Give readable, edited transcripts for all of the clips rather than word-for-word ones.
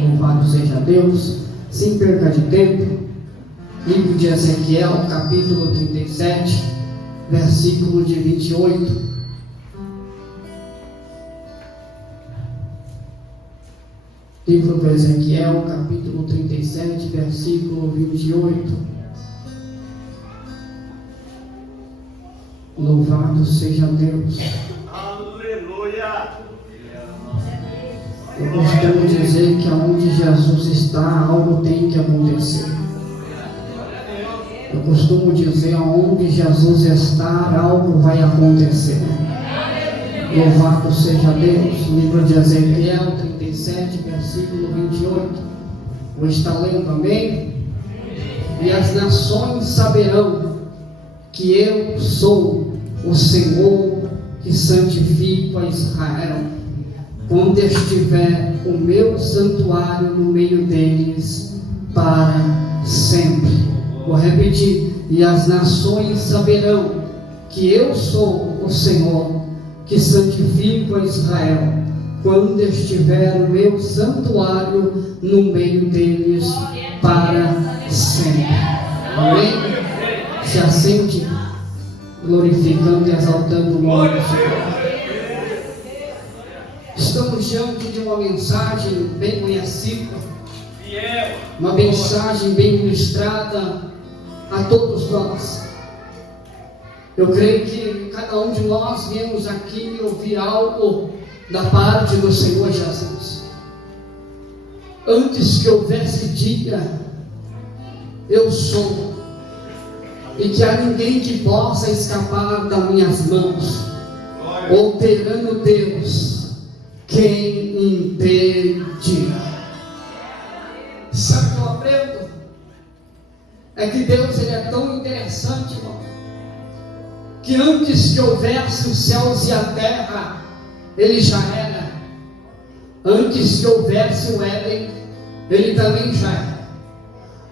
Louvado seja Deus. Sem perca de tempo, livro de Ezequiel, capítulo 37, versículo de 28. Livro de Ezequiel, capítulo 37, versículo 28. Louvado seja Deus. Aleluia! Eu costumo dizer que aonde Jesus está, algo tem que acontecer. Eu costumo dizer, aonde Jesus está, algo vai acontecer. Louvado seja Deus. Livro de Ezequiel 37, versículo 28. Vou estar lendo, amém? E as nações saberão que eu sou o Senhor que santifico a Israel, quando estiver o meu santuário no meio deles para sempre. Vou repetir. E as nações saberão que eu sou o Senhor que santifico a Israel, quando estiver o meu santuário no meio deles para sempre. Amém? Se assente, glorificando e exaltando o nome do Senhor. Estamos diante de uma mensagem bem conhecida, uma mensagem bem ministrada a todos nós. Eu creio que cada um de nós viemos aqui ouvir algo da parte do Senhor Jesus. Antes que houvesse diga, eu sou, e que há ninguém que possa escapar das minhas mãos, operando Deus, quem impedirá? Sabe o que eu aprendo? É que Deus, ele é tão interessante, irmão, que antes que houvesse os céus e a terra, ele já era. Antes que houvesse o Éden, ele também já era.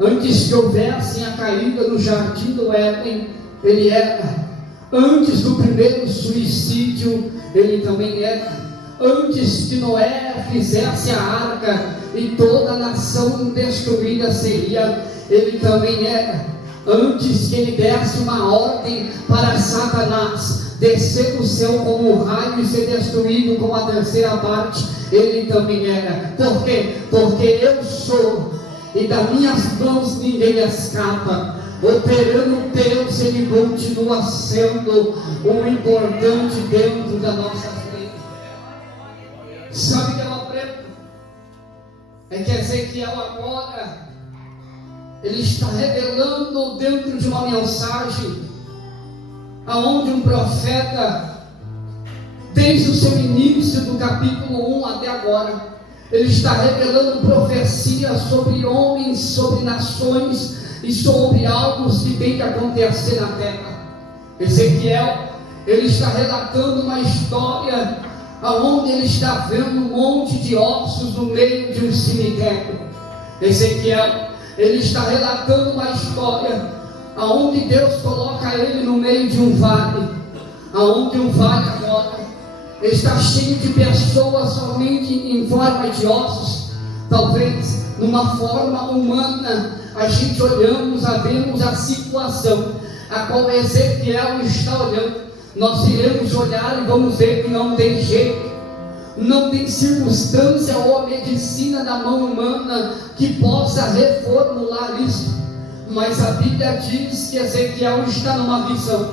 Antes que houvesse a caída no jardim do Éden, ele era. Antes do primeiro suicídio, ele também era. Antes que Noé fizesse a arca e toda a nação destruída seria, ele também era. Antes que ele desse uma ordem para Satanás descer do céu como um raio e ser destruído com a terceira parte, ele também era. Por quê? Porque eu sou, e das minhas mãos ninguém escapa. Operando Deus, ele continua sendo um importante dentro da nossa vida. Sabe o que eu aprendo? É que Ezequiel agora, ele está revelando dentro de uma mensagem, aonde um profeta, desde o seu início do capítulo 1 até agora, ele está revelando profecias sobre homens, sobre nações e sobre algo que tem que acontecer na terra. Ezequiel, ele está relatando uma história aonde ele está vendo um monte de ossos no meio de um cemitério. Ezequiel, ele está relatando uma história aonde Deus coloca ele no meio de um vale, aonde um vale agora está cheio de pessoas somente em forma de ossos. Talvez numa forma humana a gente olhamos, vemos a situação a qual Ezequiel está olhando. Nós iremos olhar e vamos ver que não tem jeito, não tem circunstância ou a medicina da mão humana que possa reformular isso. Mas a Bíblia diz que Ezequiel está numa visão,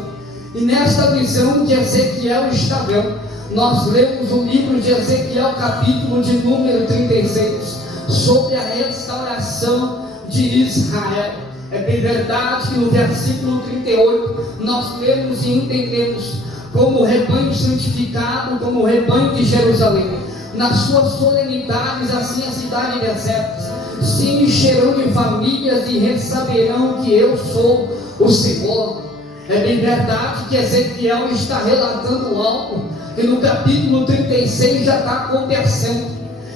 e nesta visão que Ezequiel está vendo, nós lemos o livro de Ezequiel, capítulo de número 36, sobre a restauração de Israel. É bem verdade que no versículo 38 nós lemos e entendemos como o rebanho santificado, como o rebanho de Jerusalém, nas suas solenidades, assim a cidade deserta, se encherão de famílias e saberão que eu sou o Senhor. É bem verdade que Ezequiel está relatando algo que no capítulo 36 já está acontecendo.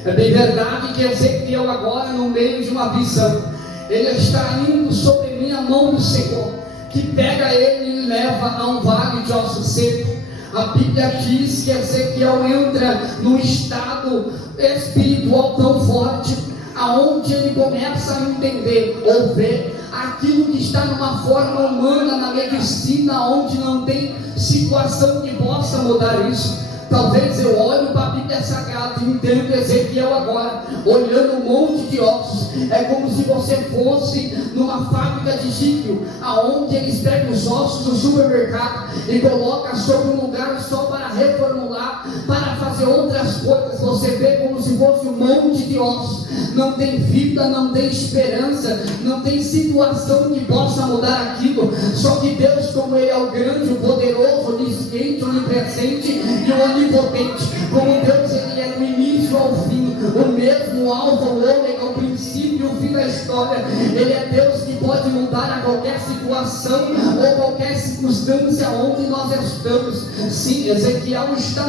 É bem verdade que Ezequiel agora, no meio de uma visão, ele está indo sobre mim a mão do Senhor, que pega ele e leva a um vale de ossos secos. A Bíblia diz que Ezequiel entra num estado espiritual tão forte, aonde ele começa a entender ou ver aquilo que está numa forma humana na medicina, onde não tem situação que possa mudar isso. Talvez eu olhe para a Bíblia Sagrada e entendo Ezequiel agora, olhando um monte de ossos. É como se você fosse numa fábrica de líquido, aonde eles pegam os ossos do supermercado e colocam sobre um lugar só para reformular, para fazer outras coisas. Você vê como se fosse um monte de ossos. Não tem vida, não tem esperança, não tem situação que possa mudar aquilo. Só que Deus, como Ele é o grande, o poderoso, o onisciente, o onipresente e o onipotente, como Deus, Ele é do início ao fim, o mesmo, o alfa, o ômega, o princípio e o fim da história. Ele é Deus que pode mudar a qualquer situação ou qualquer circunstância onde nós estamos. Sim, Ezequiel está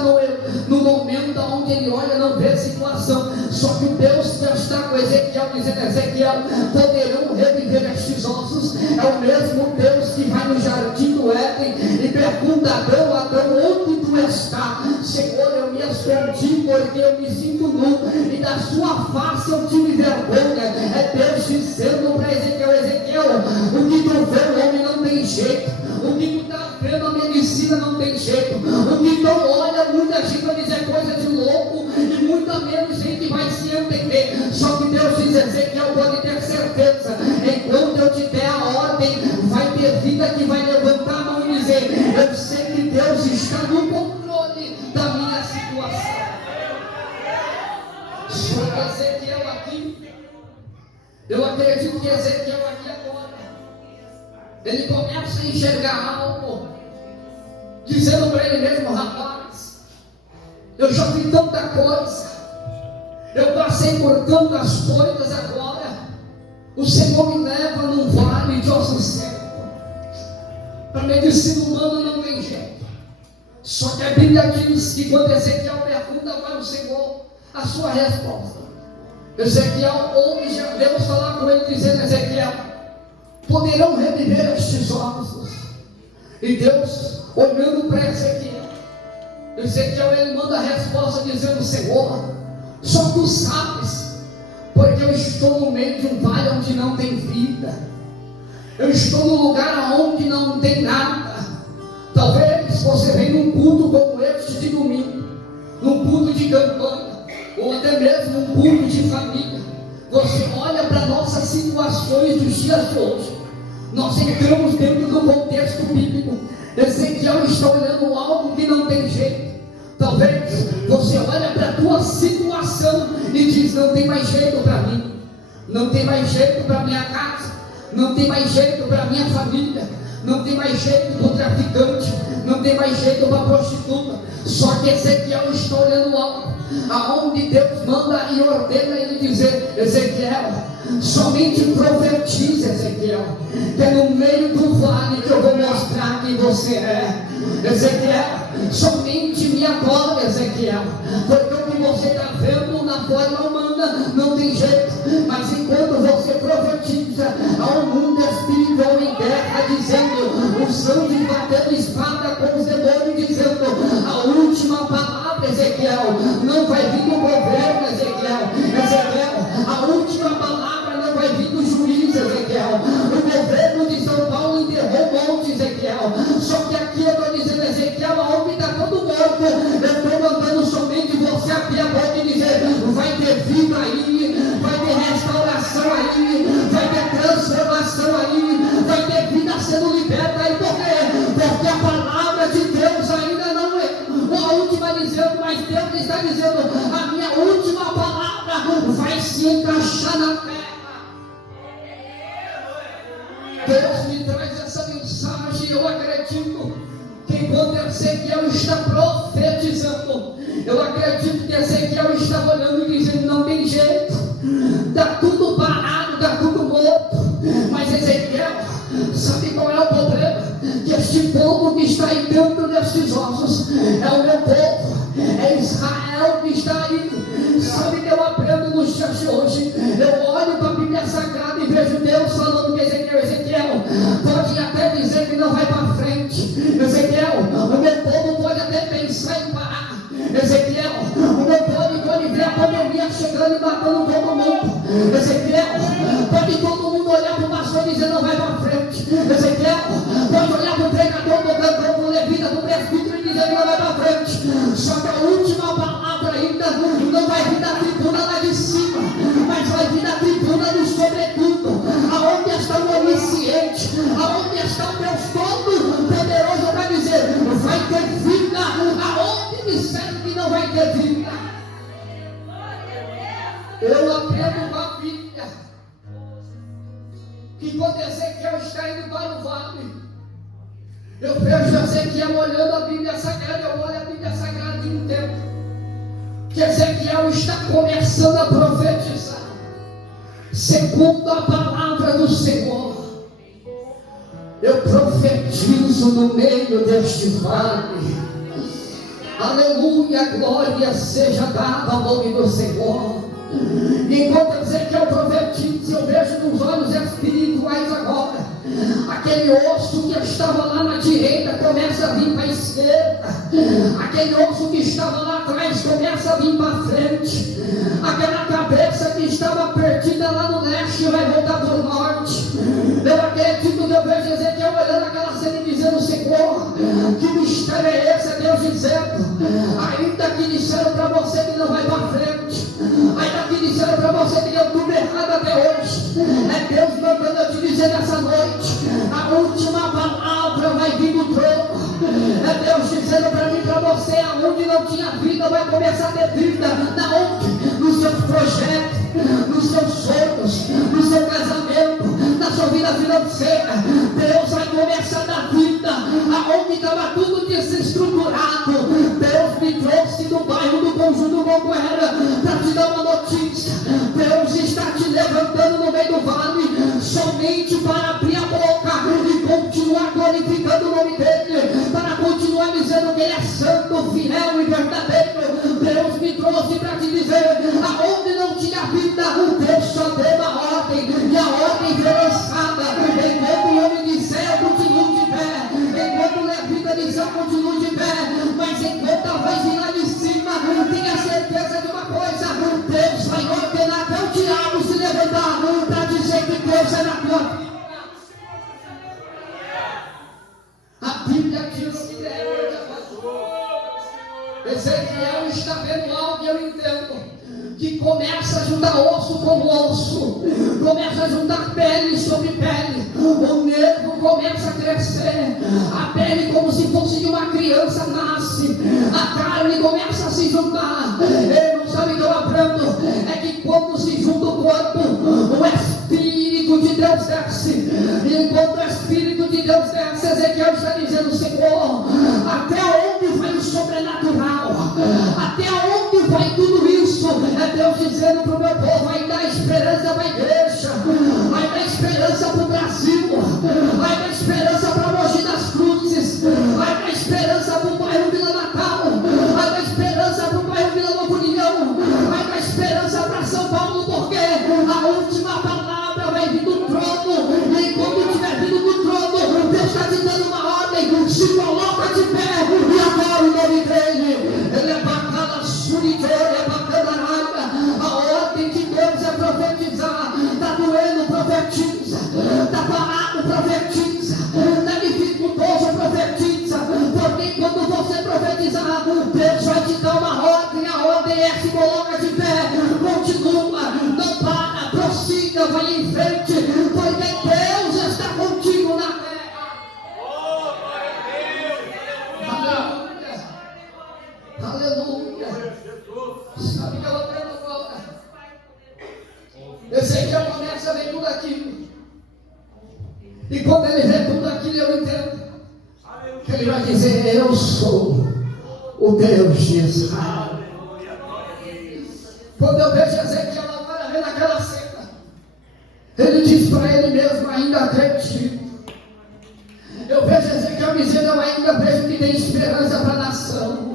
no momento onde ele olha, não vê situação, só que o Deus que está com Ezequiel, dizendo: Ezequiel, poderão reviver estes ossos. É o mesmo Deus que vai no jardim do Éden e pergunta a Adão: Adão, onde tu está? Senhor, eu me escondi porque eu me sinto nu e da sua face eu tive vergonha. É Deus dizendo para Ezequiel: Ezequiel, o que tu vê, o homem não tem jeito. O que tu está vendo, a medicina não tem jeito. O que tu olha, muita gente vai dizer coisa de louco e muita menos gente vai se entender. Só que Deus diz: Ezequiel, pode ter certeza, enquanto eu te der a ordem, vai ter vida que vai levantar a mão e dizer: eu sei que Deus está no controle da minha situação. Só que Ezequiel aqui, eu acredito que Ezequiel aqui agora, ele começa a enxergar algo, dizendo para ele mesmo: rapaz, eu já vi tanta coisa, eu passei por tantas coisas, agora o Senhor me leva num vale de ossos secos. Para a medicina humana não tem jeito. Só que a Bíblia diz que quando Ezequiel pergunta para o Senhor a sua resposta, Ezequiel ouve Deus falar com ele, dizendo: Ezequiel, poderão reviver estes ossos? E Deus, olhando para Ezequiel, ele manda a resposta dizendo: Senhor, só tu sabes, porque eu estou no meio de um vale onde não tem vida. Eu estou num lugar onde não tem nada. Talvez você venha num culto como este de domingo, num culto de campanha, ou até mesmo um culto de família. Você olha para nossas situações dos dias de hoje. Nós entramos dentro do contexto bíblico. Ezequiel está olhando algo que não tem jeito. Talvez você olha para a tua situação e diz: não tem mais jeito para mim, não tem mais jeito para minha casa, não tem mais jeito para minha família, não tem mais jeito para o traficante, não tem mais jeito para a prostituta. Só que Ezequiel está olhando algo, aonde Deus manda e ordena ele dizer: Ezequiel, somente profetiza, Ezequiel, que é no meio do vale que eu vou mostrar quem você é. Ezequiel, somente me adora, Ezequiel, porque o que você está vendo na forma humana não tem jeito, mas enquanto você profetiza ao mundo espiritual em guerra, dizendo, usando batendo espada com os demônios, dizendo a última palavra, Ezequiel, não vai vir do governo, Ezequiel, a última palavra não vai vir do juiz, Ezequiel. O governo de São Paulo enterrou um monte, Ezequiel. Só que aqui eu estou dizendo: Ezequiel, a homem está todo morto. Eu estou mandando somente você abrir a boca e dizer: vai ter vida aí, vai ter restauração aí, vai ter transformação aí, vai ter vida sendo liberta aí. Por quê? Porque a palavra de Deus ainda não é a última dizendo, mas Deus está dizendo: a minha última palavra vai se encaixar na terra. Deus me traz essa mensagem. Eu acredito que enquanto Ezequiel está profetizando, eu acredito que Ezequiel está olhando e dizendo: não tem jeito, está tudo parado, está tudo morto. Mas Ezequiel, sabe qual é o problema? Que este povo que está aí dentro desses ossos é o meu povo, é Israel que está aí. Sabe que eu aprendo nos dias de hoje? Eu olho para a Bíblia Sagrada e vejo Deus falando que Ezequiel, pode até dizer que não vai para frente. Ezequiel, o meu povo pode até pensar em parar. Ezequiel, o meu povo pode ver a pandemia chegando e matando todo mundo. Ezequiel, pode todo mundo olhar para o pastor e dizer não vai para frente. Ezequiel, pode olhar para o pregador, do cantor, do levita, do presbítero e dizer não vai para frente. Só que a última palavra ainda não vai vir da tribuna lá de cima, mas vai vir da tribuna do sobretudo, aonde está o onisciente, aonde está o Deus todo-poderoso para dizer, vai ter vida, aonde disseram que não vai ter vida. Eu aprendo com a Bíblia que quando Ezequiel está indo para o vale, eu vejo Ezequiel olhando a Bíblia Sagrada, eu olho a Bíblia Sagrada e entendo que Ezequiel está começando a profetizar segundo a palavra do Senhor. Eu profetizo no meio deste vale, aleluia, glória seja dada ao nome do Senhor. Enquanto Ezequiel profetiza, eu vejo nos olhos espirituais agora, aquele osso que estava lá na direita começa a vir para a esquerda, aquele osso que estava lá atrás começa a vir para frente, aquela cabeça que estava perdida lá no leste vai voltar para o norte. Eu acredito que eu vejo Ezequiel olhando aquela cena e dizendo, Senhor, que mistério é esse? É Deus dizendo, ainda que disseram para você que não vai para frente, ainda que disseram para você que deu tudo errado até hoje, é Deus mandando eu te dizer nessa noite, a última palavra vai vir do trono. É Deus dizendo para mim, para você, aonde não tinha vida vai começar a ter vida. Na onde? Nos seus projetos, nos seus sonhos, no seu casamento, na sua vida financeira. Deus vai começar a dar vida aonde estava tudo desestruturado. Deus me trouxe do bairro do Conjunto Mocoera para te dar uma notícia. Deus está te levantando no meio do vale somente para abrir a boca e continuar glorificando o nome dele, para continuar dizendo que ele é santo, fiel e verdadeiro. Deus me trouxe para te dizer, aonde não tinha vida, Deus só deu a ordem, e a ordem foi lançada. Enquanto o homem disser, eu continuo de pé, enquanto o levita disser, eu continuo de pé, mas enquanto a voz vir lá de cima, tenha certeza de uma coisa, Deus vai ordenar até o diabo se levantar para dizer que Deus é na tua vida. A Bíblia diz que Ezequiel está vendo algo, eu entendo, que começa a juntar osso com osso, começa a juntar pele sobre pele, o nervo começa a crescer, a pele como se fosse de uma criança nasce, a carne começa a se juntar. Ele não sabe o que eu aprendo, é que quando se junta o corpo, o Espírito de Deus desce, e enquanto o Espírito de Deus desce, Ezequiel está dizendo, Senhor, até onde vai o sobrenatural, até onde vai tudo isso? É Deus dizendo para o meu povo, vai dar esperança para a igreja, vai dar esperança para o Brasil, vai dar esperança para Mogi das Cruzes, vai dar esperança para o bairro Vila Natal, vai dar esperança para o bairro Vila Nova União, vai dar esperança para São Paulo, porque a última palavra vai vir do trono, e quando tiver vindo do trono, Deus está te dando uma ordem, se coloca de pé e adora o nome dele. Ele é bacana, suritor, é bacana, a ordem de Deus é profetizar. Está doendo, profetiza. Está parado, profetiza. Está dificultoso, profetiza. Porque quando você profetizar, Deus vai te dar uma ordem. A ordem é se coloca de pé, continua, não para, prossiga, vai em frente, porque Deus está contigo na terra. Aleluia. Aleluia. Sabe que eu aprendo agora? Ezequiel começa a ver tudo aquilo. E quando ele vê tudo aquilo, eu entendo que ele vai dizer, eu sou o Deus de Israel. Quando eu vejo Ezequiel agora vendo aquela cena, ele diz para ele mesmo, ainda acredito. Eu vejo Ezequiel dizendo, eu ainda vejo que tem esperança para a nação.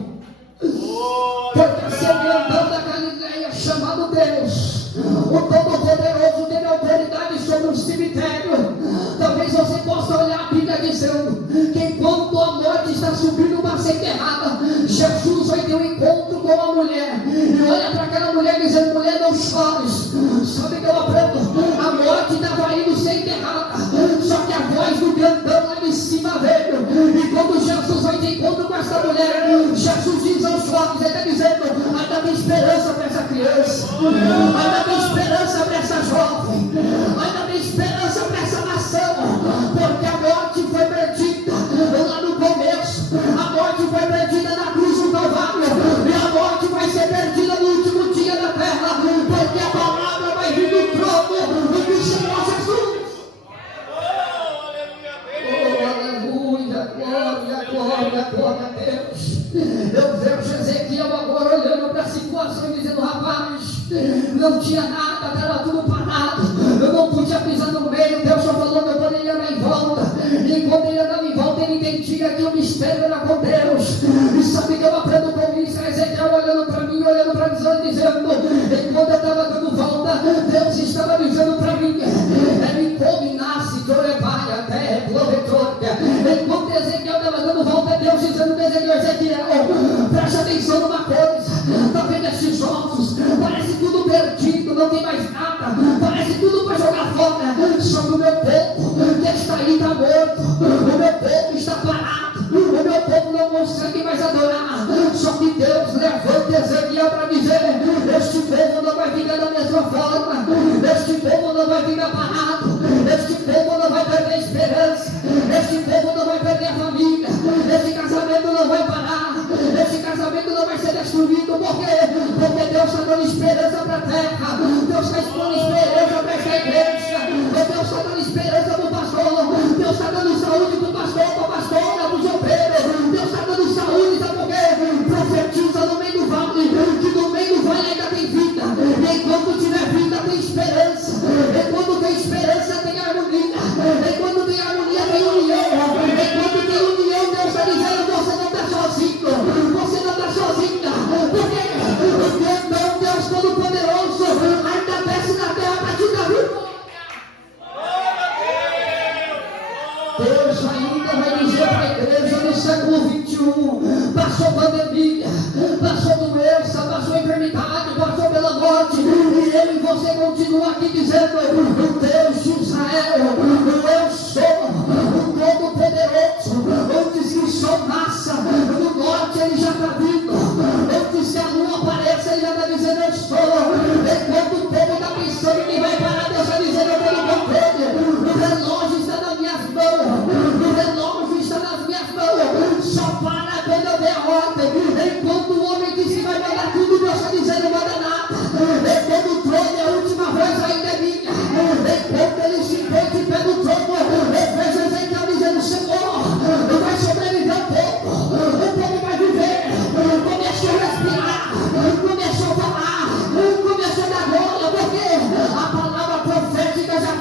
Porque se eu andando da Galileia, chamado Deus, o Todo-Poderoso teve autoridade sobre o cemitério. Talvez você possa olhar a Bíblia dizendo que enquanto a morte está subindo para ser enterrada, Jesus vai ter um encontro com a mulher. E olha para aquela mulher dizendo, mulher, não chores. Sabe que seus jovens, ele está dizendo, ainda tem esperança para essa criança, ainda tem esperança para essa jovem, ainda tem esperança para essa nação, porque a morte foi perdida lá no começo, a morte foi perdida na cruz do Calvário, e a morte vai ser perdida no último dia da terra, porque a palavra vai vir do trono do Senhor Jesus. Aleluia, glória a Deus. Eu vejo Ezequiel agora olhando para a situação e dizendo, rapaz, não tinha nada, estava tudo parado, eu não podia pisar no meio, Deus só falou que eu poderia dar em volta, e quando ele andava em volta, ele entendia que o mistério era com Deus, e sabe que eu aprendo com isso, Ezequiel olhando para mim, olhando para a visão e dizendo, enquanto eu estava dando volta, Deus estava dizendo para mim, ele come, nasce, Jorebai, até, Glovetrópia, enquanto Ezequiel estava dando volta, Deus dizendo para Ezequiel, preste atenção numa coisa, está vendo esses ossos, parece tudo perdido, não tem mais nada, parece tudo para jogar fora, só que o meu povo que está aí está morto, o meu povo está parado, o meu povo não consegue mais adorar, só que Deus levanta Ezequiel para dizer, este povo não vai ficar da mesma forma, este povo não vai ficar parado, este povo não vai perder a esperança, este povo não vai perder a família, este casamento não vai parar, este casamento não vai ser destruído, por quê? Porque Deus está dando esperança para a terra, Deus está dando esperança para esta igreja, Deus está dando esperança para o pastor, Deus está dando saúde para o pastor, para a pastora, para os obreiros, Deus está dando saúde, sabe por quê? Profetiza no meio do vale, que no meio do vale ainda tem vida, e enquanto tiver vida tem esperança, enquanto tem esperança tem harmonia, enquanto tem harmonia tem união, enquanto tem união Deus está dizendo, você não está sozinho, você não está sozinha, porque o Deus Todo-Poderoso ainda desce na terra para te dar vitória. Deus ainda vai dizer para a igreja no século 21, passou pandemia, passou doença, passou enfermidade, passou pela morte, e eu e você continua aqui dizendo, o Deus de Israel, eu sou o Todo-Poderoso, antes que o sol nasça, no norte ele já está vindo, antes que a lua apareça ele já está dizendo, eu sou, enquanto o povo está pensando que vai parar, Deus está dizendo, eu tenho controle, o relógio está nas minhas mãos, o relógio está nas minhas mãos, só para quando eu der a ordem, enquanto o homem disse vai mandar tudo, Deus está dizendo, não manda nada, enquanto o trono, a última voz ainda é minha, enquanto ele se põe de pé no trono, eu vejo Ezequiel dizendo, Senhor, vai sobreviver um pouco, o povo vai viver, começou a respirar, começou a falar, começou a dar glória, porque a palavra profética já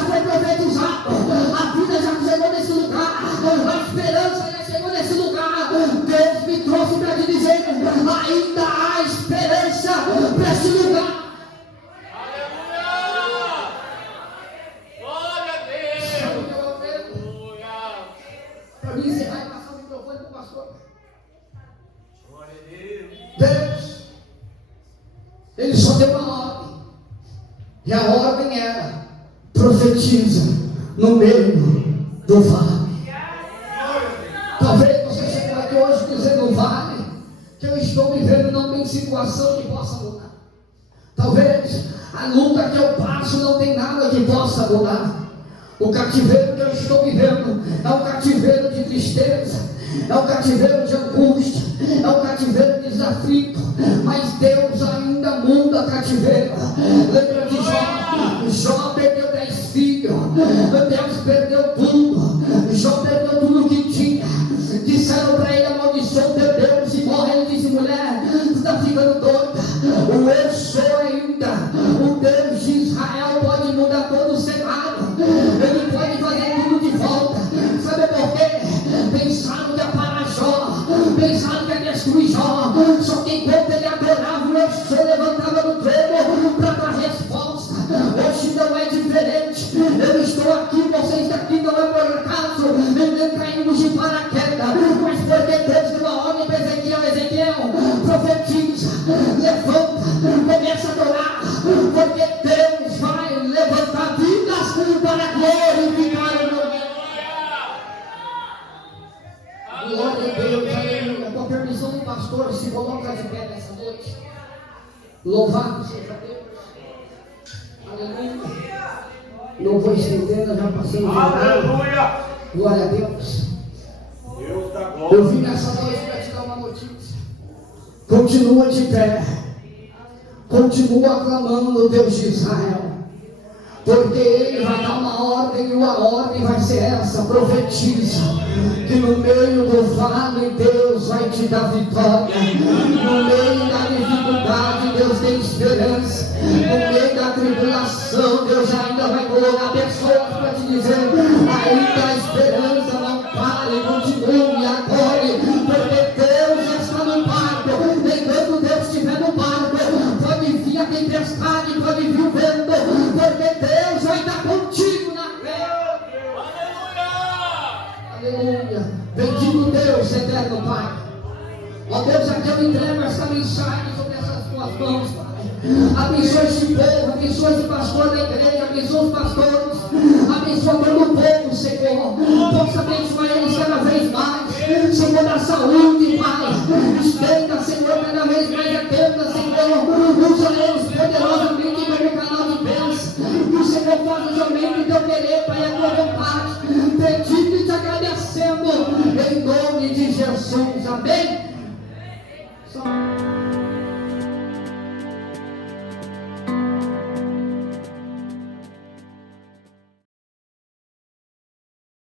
foi profetizada, a vida já chegou nesse lugar, a esperança já chegou nesse lugar, Deus me trouxe para te dizer, ainda há esperança para esse lugar. Glória a Deus! Para mim encerrar e passar o microfone para o pastor. Glória a Deus! Deus, ele só deu uma ordem, e a ordem era, profetiza no meio do vale. Talvez você chegou aqui hoje dizendo, vale, que eu estou vivendo não tem situação que possa mudar. Talvez a luta que eu passo não tem nada que possa mudar. O cativeiro que eu estou vivendo é um cativeiro de tristeza, é um cativeiro de angústia, é um cativeiro de desafio, mas Deus ainda muda cativeiro. Lembra de Jó? Jó perdeu 10 filhos, Deus perdeu tudo, Jó perdeu tudo que tinha, disseram para ele, amaldiçoa teu Deus, e morre, ele disse, mulher, tu está ficando doida, o eu sou ainda, o Deus de Israel pode mudar todo o cenário, ele pode fazer tudo de volta. Sabe por quê? Pensaram que ia parar Jó, pensaram que ia destruir Jó, só que enquanto ele adorava, o eu sou levantava no trono para dar resposta. Hoje não é diferente, eu estou aqui, você está aqui, não é por acaso, não caímos de paraquedas, mas porque Deus deu uma ordem para Ezequiel, profetiza, levanta, começa a adorar, porque Deus vai levantar vidas para glorificar o meu Deus. Glória a Deus, aleluia. Com a permissão do pastor. pastor se coloca de pé nessa noite. Louvado seja Deus. Aleluia. Não vou estender, nós já passamos de Aleluia. Glória a Deus. Deus da glória. Eu vim nessa noite para te dar uma notícia. Continua de pé. Continua clamando o Deus de Israel. Porque Ele vai dar uma ordem, e a ordem vai ser essa: profetiza que no meio do vale Deus vai te dar vitória, no meio da dificuldade Deus tem esperança, no meio da tribulação Deus ainda vai colocar pessoas para te dizer: ainda a esperança, não pare, continue, acorde, porque Deus está no barco. Enquanto Deus estiver no barco, pode vir a tempestade, pode vir o vento, porque Deus vai estar contigo na fé. Aleluia. Bendito Deus, eterno Pai. Ó Deus, aqui eu entrego essa mensagem sobre essas tuas mãos, Pai. Abençoa este povo, abençoa esse pastor da igreja, abençoa os pastores, abençoa todo o povo, Senhor. Possa abençoar eles cada vez mais. Senhor da saúde, Pai. Estenda, Senhor, cada vez mais a tenda, Senhor. Usa eles poderosamente como canal de bênção. Que o Senhor faça somente o teu querer, Pai, a tua vontade. Pedindo e te agradecendo, em nome de Jesus. Amém.